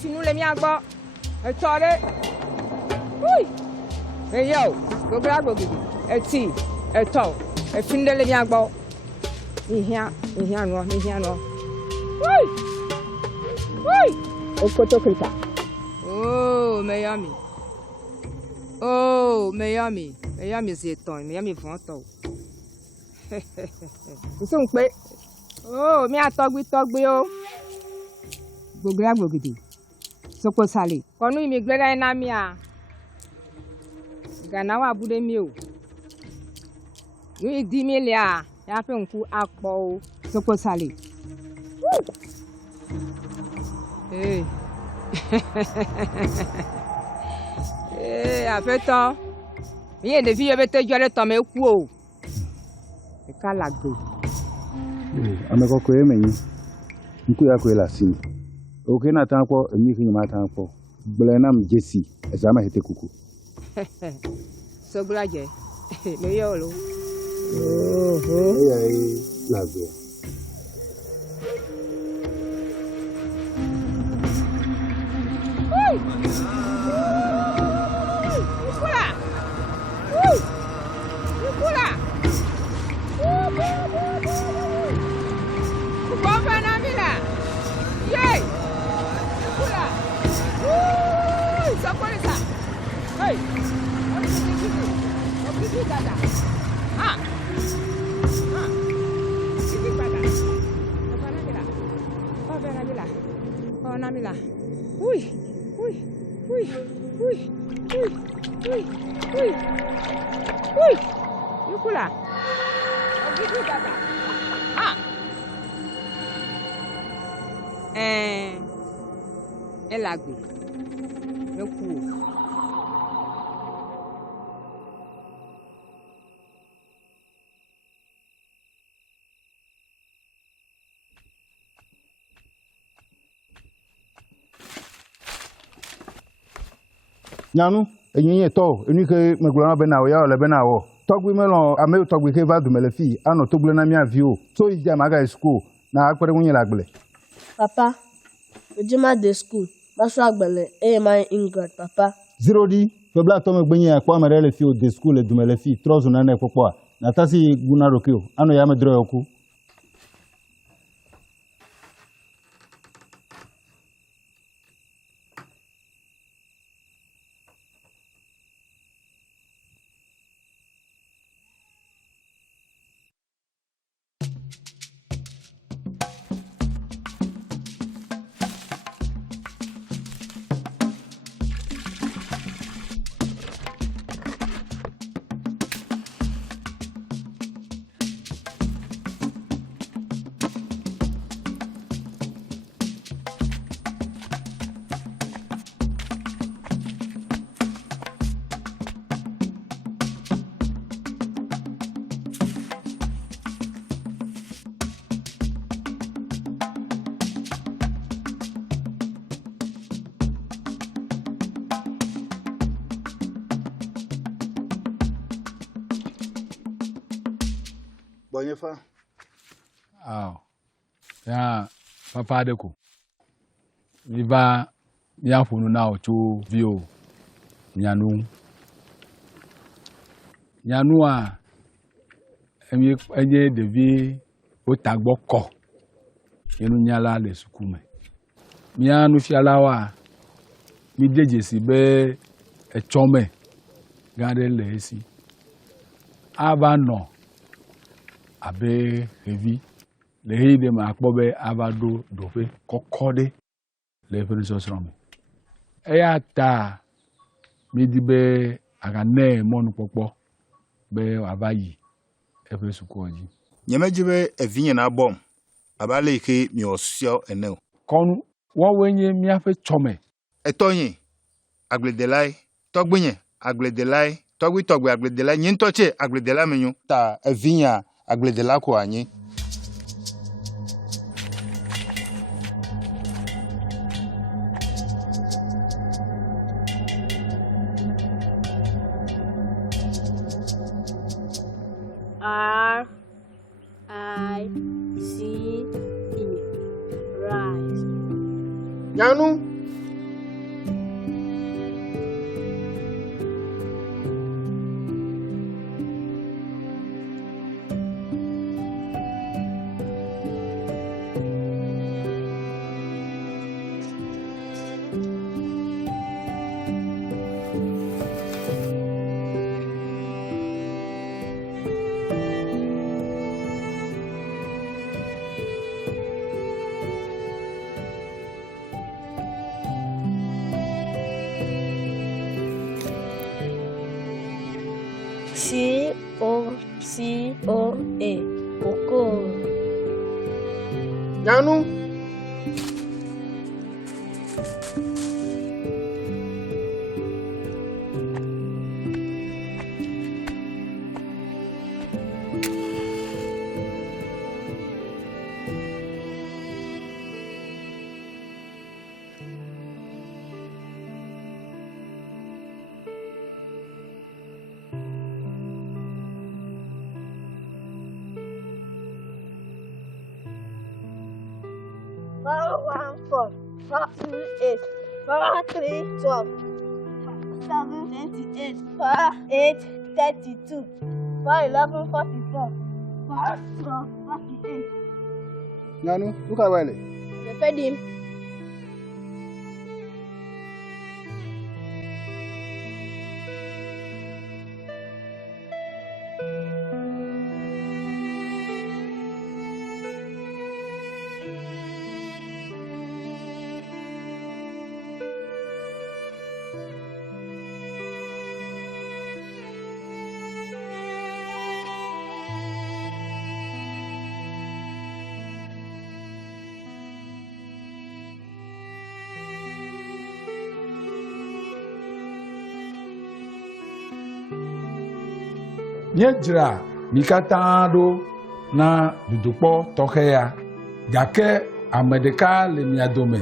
Si nous les mis à bas, attendez. Oui. Et yo, go grab it. Et tea, et tall, et fin de les mis à bas. Ni rien non. Oui. Oui. Au côté comme ça. Oh, Miami. Oh, Miami. Miami c'est ton, Miami vent. Vous sont prêts? Oh, mais attends, oh. Go grab it. Soko sale. Kono imigrera na mi a. Gana wa bude mi o. Ni di mi le a. Ya fe nku apo o. Soko sale. Eh. Eh, apeto. Mi e de fi yo bete jore to me ku o. E ka lagbe. Ameko ko emenyi. Nku ya ko la sin. Okay, na tanko emi kinyi ma tanko. Gbelenam Jesse, ezama hete kuku. So glaje. Me yolo. Hey, lagbe. Elagbe. Eu cu. Nyanu, enyi to, eni ke megblona be na o ya le be na wo. Togbi melon ame togbi ke va du mele fi, ano togbule na mi avio. So ija maga school na akpere wonye lagbele. Papa, ojima de school. Baso agbele, my England, papa. Zero di, febla to me gbenye akwa mere le fi o de school e du mele fi, trozo na na popo. Na tasi guna rokio, ano ya me dro yoku. Bonyefa. Ya papa adeko. Viva ya funu na ocho vio nyanu. Nyanu a emi enye devi otagbo ko. Yenu nyala le sukume. Mianu fiala wa mi deje si be echome gade le si. ava nɔ abe xevi le ɣeyiɣi ɖe me akpɔ be ava ɖo ɖoƒe kɔkɔ ɖe le eƒe nusɔsrɔ̃ me. Eya ta míedi be aganɛ mɔnukpɔkpɔ be wòava yi eƒe sukua dzi. Nyemedzi be evinye na bɔm aba le ke miosio ene o. Kɔnu wɔwoe nye míaƒe tsɔme. Etɔnye agbledelae, tɔgbenye agbledelae, tɔgbe agbledelae, nye ŋutɔ tse agbledela menyo. Ta evinya agbledela ko anyi. R-I-C-E. Rise. Nyanu. C-O-C-O-A. Coco. Nyanu. Four, 1, 4, 4, 2, 8, 4, 3, 12, 7, 28, 4, 8, 32, 4, 11, 44, 4, 12, 48. Nyanu, luka wale. The fed him. Míedzra mi katã ɖo na dudukpɔ tɔxɛ ya, gake ame ɖeka le mia dome,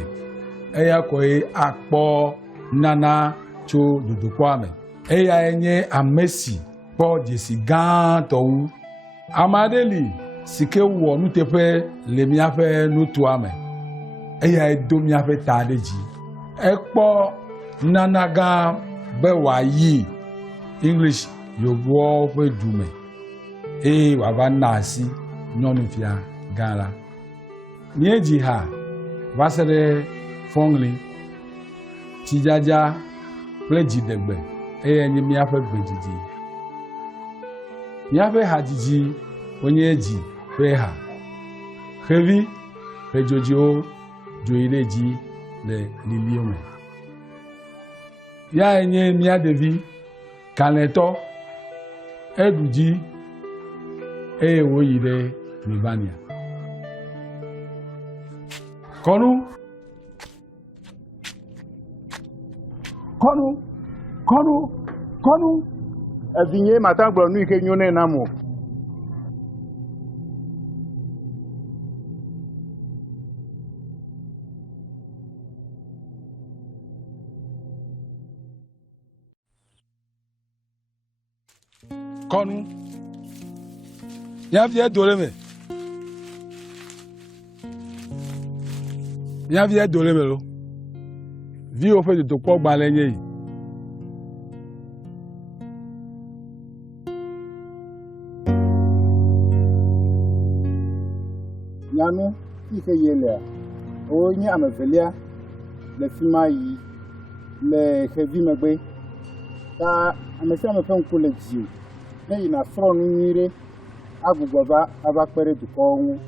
eya koe akpɔ nana tso dudukpɔa me. Eyae nye ame si kpɔ dzesi gãtɔ wu. Ame aɖe li si ke wɔ nuteƒe le míaƒe nutoa me. Eyae do míaƒe ta ɖe dzi. Ekpɔ nana gã be wòayi English Yovowo ƒe du me eye wòava na asi nyɔnuvia gã la. Míedzi ha va se ɖe fɔŋli, tsidzadza kple dziɖegbe eye nye míaƒe gbedzidzi. Míaƒe hadzidzi wonye dzi ƒe ha. Xevi ƒe dzodziwo dzoyi ɖe dzi le lilio me. Yae nye mía ɖevi kalẽtɔ. Eɖu dzi eye wòyi ɖe Mivania. Kɔnu. Kɔnu. Kɔnu. Kɔnu. Evinye mata gblɔ nu yi ke nyo nɛ nam o. Kɔnu. Míavia do le me. Míavia do le me lo. Viwo ƒe dodokpɔ gbalẽ nye yi. Nyanu yi ke ye lea, wonye ame velia le fi ma yi le xevi megbe. Ta ame sia ame ƒe ŋku le dzi o. Neyi na front nyire agugova abakpere dukonwu.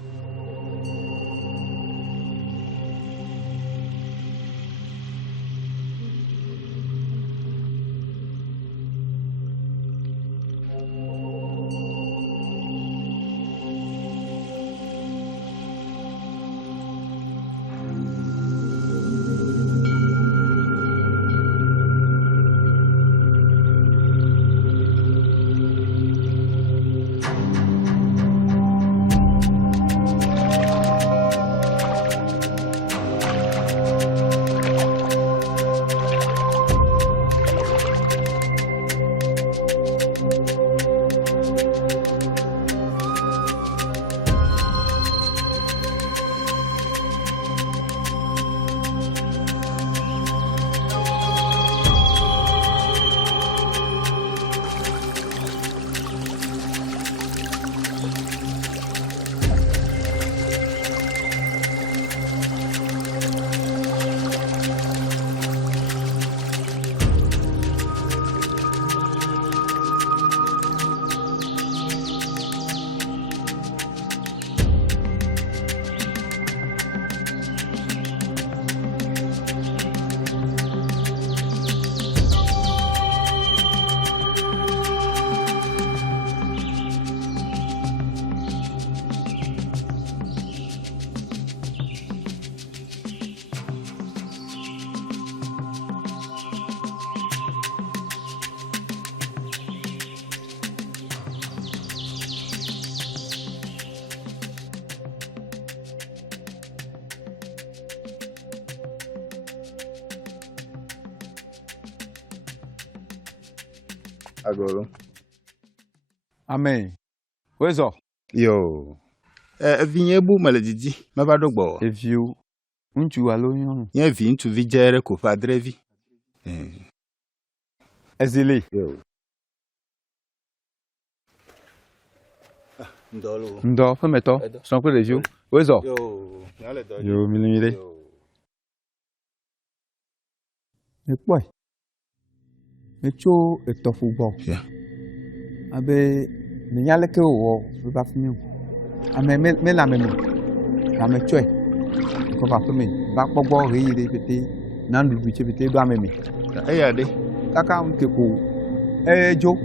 Agolo. Amen. Where's all? Yo. Vinye bu maledidi. Mabado gbo. If you unchu alone. Ye vin tu vigere ko padrevi. Ezili. Yo. Ndolo. Ndo femeto. Son peu les yeux. Where's all? Yo. Yo milimile. Et boy. Echo etofu bo. Yeah. Abe ninyale ke wo ba fumi. Ame me la me. Na me chwe. Ko ba fumi. Ba gbogbo ri ire pete. Na ndu bi chepete do ame me. Eya de. Kaka unte ko. Ejo.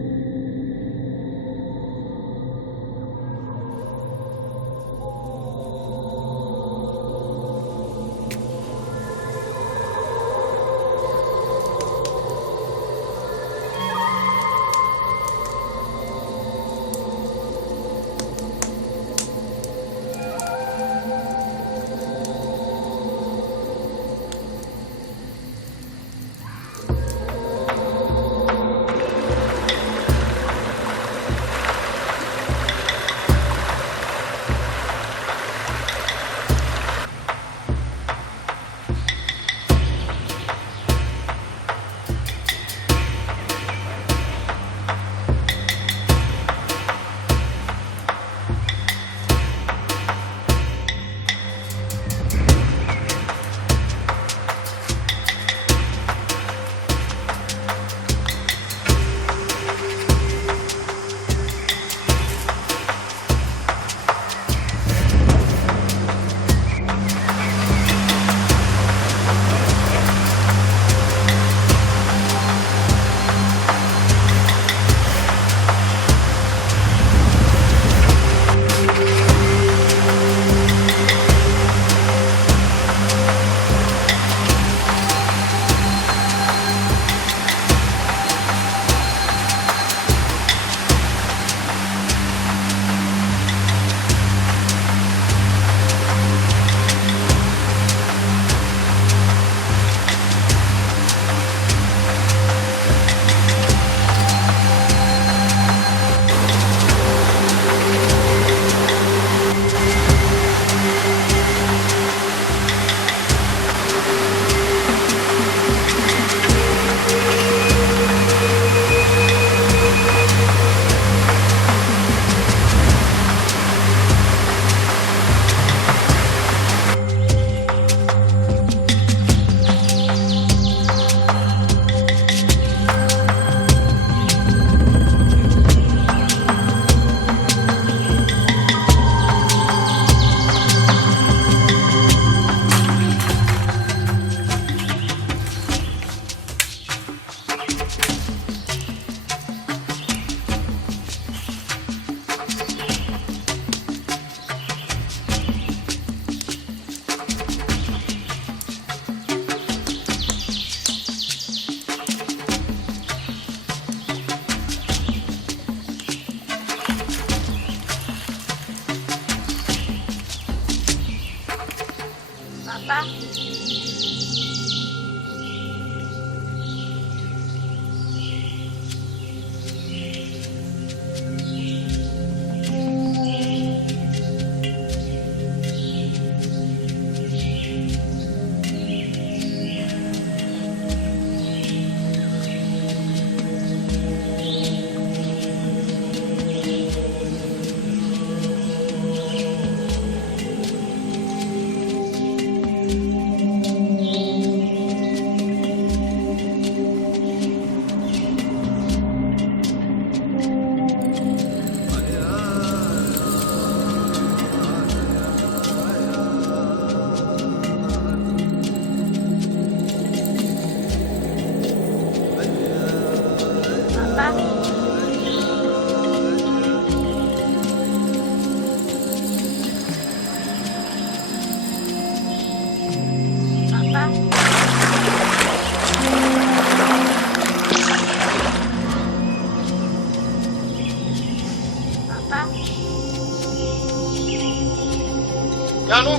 Janu.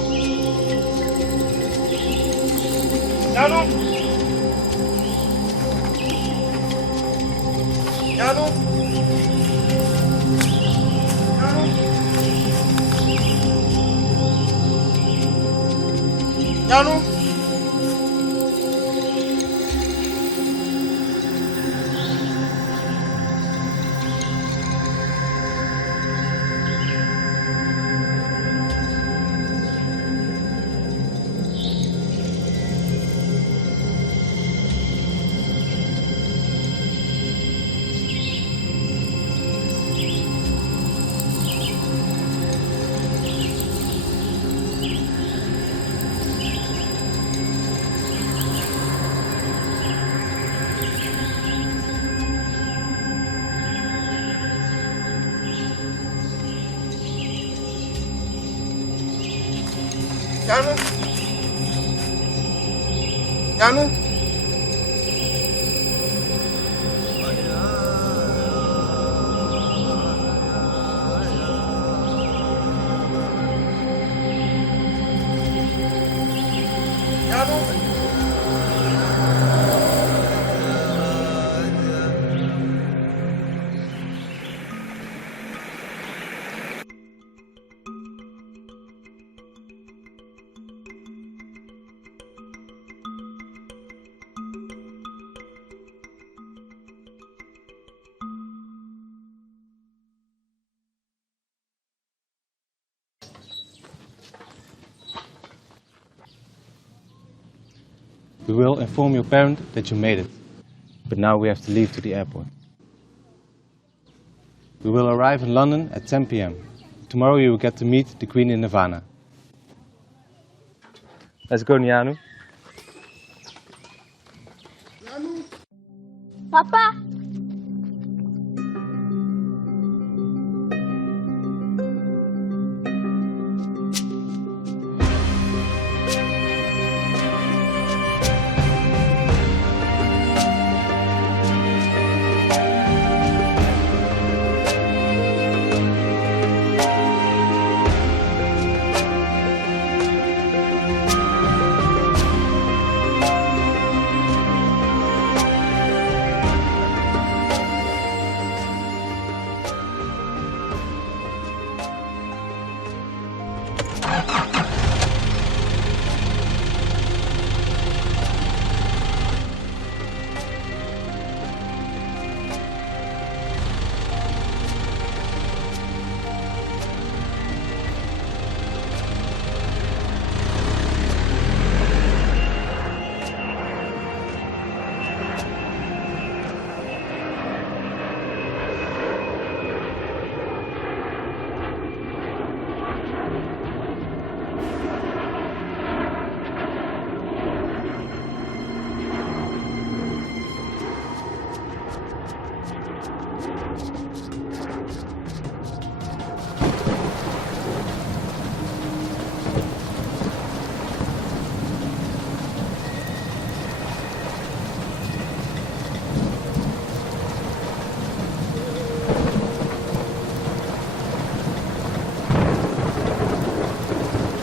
Janu. Janu. Janu. Janu. Janu. We will inform your parent that you made it, but now we have to leave to the airport. We will arrive in London at 10 p.m. Tomorrow you will get to meet the Queen in Nirvana. Let's go, Nyanu. Papa.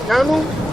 Janu.